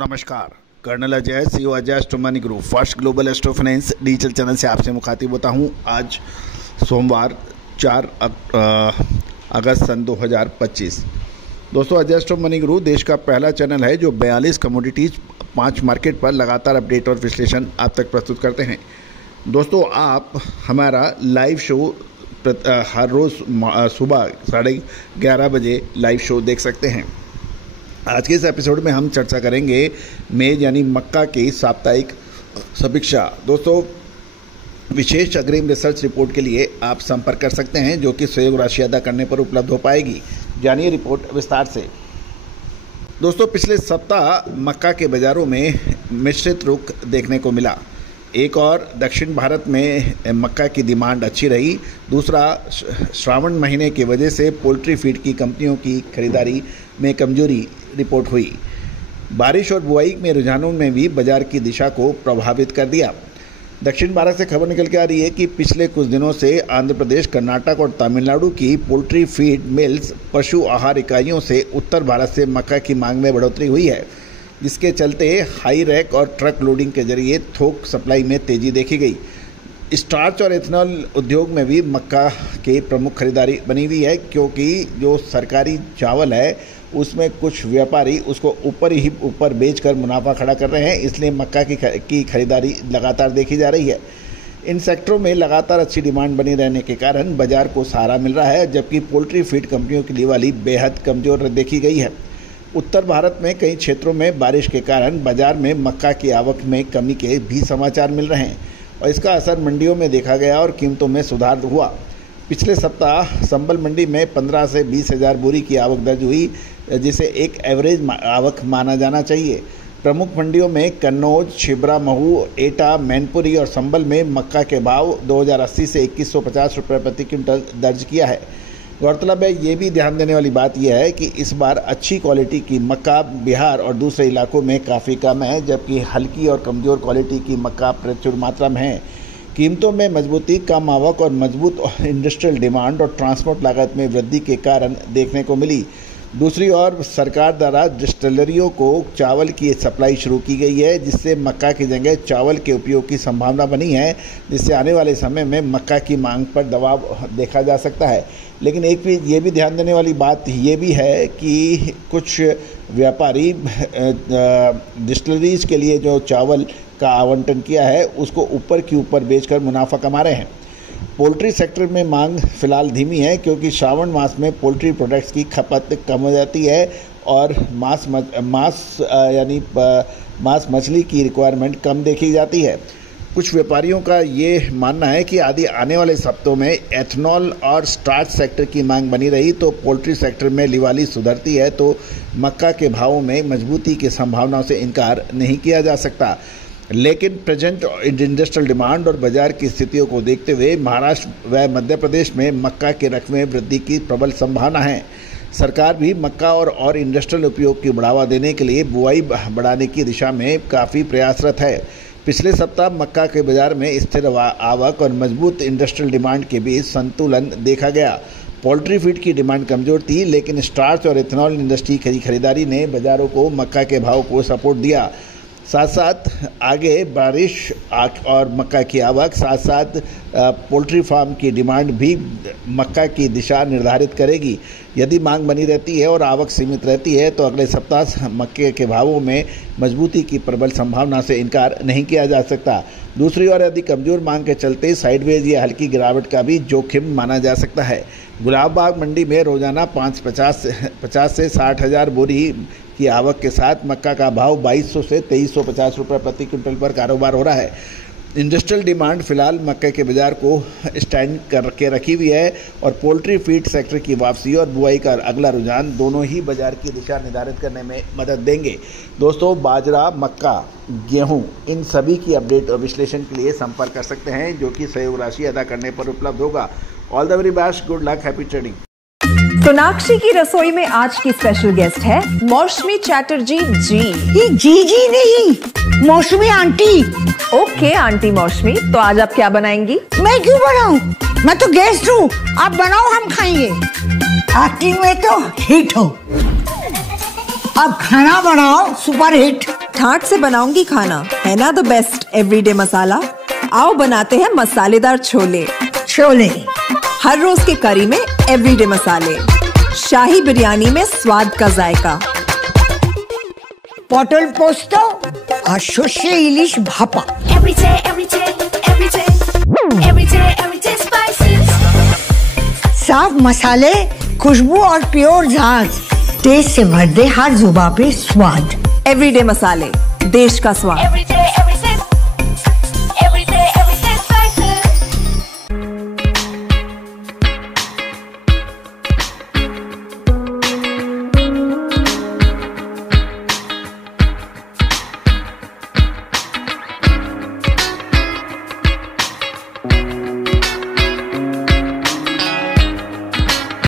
नमस्कार, colonel Ajay, CEO Ajay astro money group first global astro finance digital channel से आपसे मुखातिब होता हूं। आज सोमवार 4 अगस्त सन 2025। दोस्तों, अजय एस्ट्रो मनी ग्रुप देश का पहला चैनल है जो 42 कमोडिटीज 5 मार्केट पर लगातार अपडेट और विश्लेषण आप तक प्रस्तुत करते हैं। दोस्तों, आप हमारा लाइव शो हर रोज़ सुबह 11:30 बजे लाइव शो देख सकते हैं। आज के इस एपिसोड में हम चर्चा करेंगे मेज यानी मक्का की साप्ताहिक समीक्षा। दोस्तों, विशेष अग्रिम रिसर्च रिपोर्ट के लिए आप संपर्क कर सकते हैं जो कि सहयोग राशि अदा करने पर उपलब्ध हो पाएगी। जानिए रिपोर्ट विस्तार से। दोस्तों, पिछले सप्ताह मक्का के बाज़ारों में मिश्रित रुख देखने को मिला। एक और दक्षिण भारत में मक्का की डिमांड अच्छी रही, दूसरा श्रावण महीने की वजह से पोल्ट्री फीड की कंपनियों की खरीदारी में कमजोरी रिपोर्ट हुई। बारिश और बुआई में रुझानों में भी बाजार की दिशा को प्रभावित कर दिया। दक्षिण भारत से खबर निकल के आ रही है कि पिछले कुछ दिनों से आंध्र प्रदेश, कर्नाटक और तमिलनाडु की पोल्ट्री फीड मिल्स पशु आहार इकाइयों से उत्तर भारत से मक्का की मांग में बढ़ोतरी हुई है, जिसके चलते हाई रैक और ट्रक लोडिंग के जरिए थोक सप्लाई में तेजी देखी गई। स्टार्च और एथेनॉल उद्योग में भी मक्का के प्रमुख खरीदारी बनी हुई है, क्योंकि जो सरकारी चावल है उसमें कुछ व्यापारी उसको ऊपर बेचकर मुनाफा खड़ा कर रहे हैं, इसलिए मक्का की खरीदारी लगातार देखी जा रही है। इन सेक्टरों में लगातार अच्छी डिमांड बनी रहने के कारण बाजार को सहारा मिल रहा है, जबकि पोल्ट्री फीड कंपनियों की लिवाली बेहद कमज़ोर देखी गई है। उत्तर भारत में कई क्षेत्रों में बारिश के कारण बाजार में मक्का की आवक में कमी के भी समाचार मिल रहे हैं और इसका असर मंडियों में देखा गया और कीमतों में सुधार हुआ। पिछले सप्ताह संबल मंडी में 15 से 20 हज़ार बोरी की आवक दर्ज हुई, जिसे एक एवरेज आवक माना जाना चाहिए। प्रमुख मंडियों में कन्नौज, छिबरा, महू, एटा, मैनपुरी और संबल में मक्का के भाव 2080 से 2150 रुपये प्रति क्विंटल दर्ज किया है। गौरतलब है, ये भी ध्यान देने वाली बात यह है कि इस बार अच्छी क्वालिटी की मक्का बिहार और दूसरे इलाकों में काफ़ी कम है, जबकि हल्की और कमज़ोर क्वालिटी की मक्का प्रचुर मात्रा में है। कीमतों में मजबूती, कम आवक और मजबूत इंडस्ट्रियल डिमांड और ट्रांसपोर्ट लागत में वृद्धि के कारण देखने को मिली। दूसरी ओर सरकार द्वारा डिस्टिलरियों को चावल की सप्लाई शुरू की गई है, जिससे मक्का की जगह चावल के उपयोग की संभावना बनी है, जिससे आने वाले समय में मक्का की मांग पर दबाव देखा जा सकता है। लेकिन ये भी ध्यान देने वाली बात ये भी है कि कुछ व्यापारी डिस्टिलरीज के लिए जो चावल का आवंटन किया है उसको ऊपर बेचकर मुनाफा कमा रहे हैं। पोल्ट्री सेक्टर में मांग फिलहाल धीमी है, क्योंकि श्रावण मास में पोल्ट्री प्रोडक्ट्स की खपत कम हो जाती है और मांस मछली की रिक्वायरमेंट कम देखी जाती है। कुछ व्यापारियों का ये मानना है कि यदि आने वाले हफ्तों में एथेनॉल और स्टार्च सेक्टर की मांग बनी रही तो पोल्ट्री सेक्टर में लिवाली सुधरती है तो मक्का के भावों में मजबूती की संभावनाओं से इनकार नहीं किया जा सकता। लेकिन प्रेजेंट इंडस्ट्रियल डिमांड और बाजार की स्थितियों को देखते हुए महाराष्ट्र व मध्य प्रदेश में मक्का के रकबे में वृद्धि की प्रबल संभावना है। सरकार भी मक्का और इंडस्ट्रियल उपयोग की बढ़ावा देने के लिए बुआई बढ़ाने की दिशा में काफ़ी प्रयासरत है। पिछले सप्ताह मक्का के बाजार में स्थिर आवक और मजबूत इंडस्ट्रियल डिमांड के बीच संतुलन देखा गया। पोल्ट्री फीड की डिमांड कमज़ोर थी, लेकिन स्टार्च और एथेनॉल इंडस्ट्री की खरीदारी ने बाज़ारों को मक्का के भाव को सपोर्ट दिया। साथ साथ आगे बारिश और मक्का की आवक साथ पोल्ट्री फार्म की डिमांड भी मक्का की दिशा निर्धारित करेगी। यदि मांग बनी रहती है और आवक सीमित रहती है तो अगले सप्ताह मक्के के भावों में मजबूती की प्रबल संभावना से इनकार नहीं किया जा सकता। दूसरी ओर यदि कमज़ोर मांग के चलते साइडवेज या हल्की गिरावट का भी जोखिम माना जा सकता है। गुलाबबाग मंडी में रोजाना 50 से 60 हज़ार बोरी की आवक के साथ मक्का का भाव 2200 से 2350 रुपये प्रति क्विंटल पर कारोबार हो रहा है। इंडस्ट्रियल डिमांड फिलहाल मक्के के बाजार को स्टैंड करके रखी हुई है और पोल्ट्री फीड सेक्टर की वापसी और बुआई का अगला रुझान दोनों ही बाजार की दिशा निर्धारित करने में मदद देंगे। दोस्तों, बाजरा, मक्का, गेहूं, इन सभी की अपडेट और विश्लेषण के लिए संपर्क कर सकते हैं, जो कि सहयोग राशि अदा करने पर उपलब्ध होगा। All the very best, good luck, happy trading. Sonakshi की रसोई में आज की स्पेशल गेस्ट है मौसमी चैटर्जी जी। ये जी नहीं, मौसमी आंटी। ओके आंटी मौसमी, तो आज आप क्या बनाएंगी? मैं क्यों बनाऊं? मैं तो गेस्ट हूँ, आप बनाओ, हम खाएंगे। एक्टिंग में तो हिट हो, अब खाना बनाओ सुपर हिट। ठाट से बनाऊंगी खाना, है ना द बेस्ट एवरीडे मसाला। आओ बनाते हैं मसालेदार छोले। छोले, हर रोज के करी में एवरीडे मसाले, शाही बिरयानी में स्वाद का जायका। পটল পোস্ত আর সর্ষে ইলিশ ভাপা। Everyday, everyday, everyday, everyday, everyday spices. साफ मसाले, खुशबू और प्योर झांझ, टेस्ट से भर दे हर जुबान पे स्वाद। एवरीडे मसाले, देश का स्वाद। Everyday, everyday.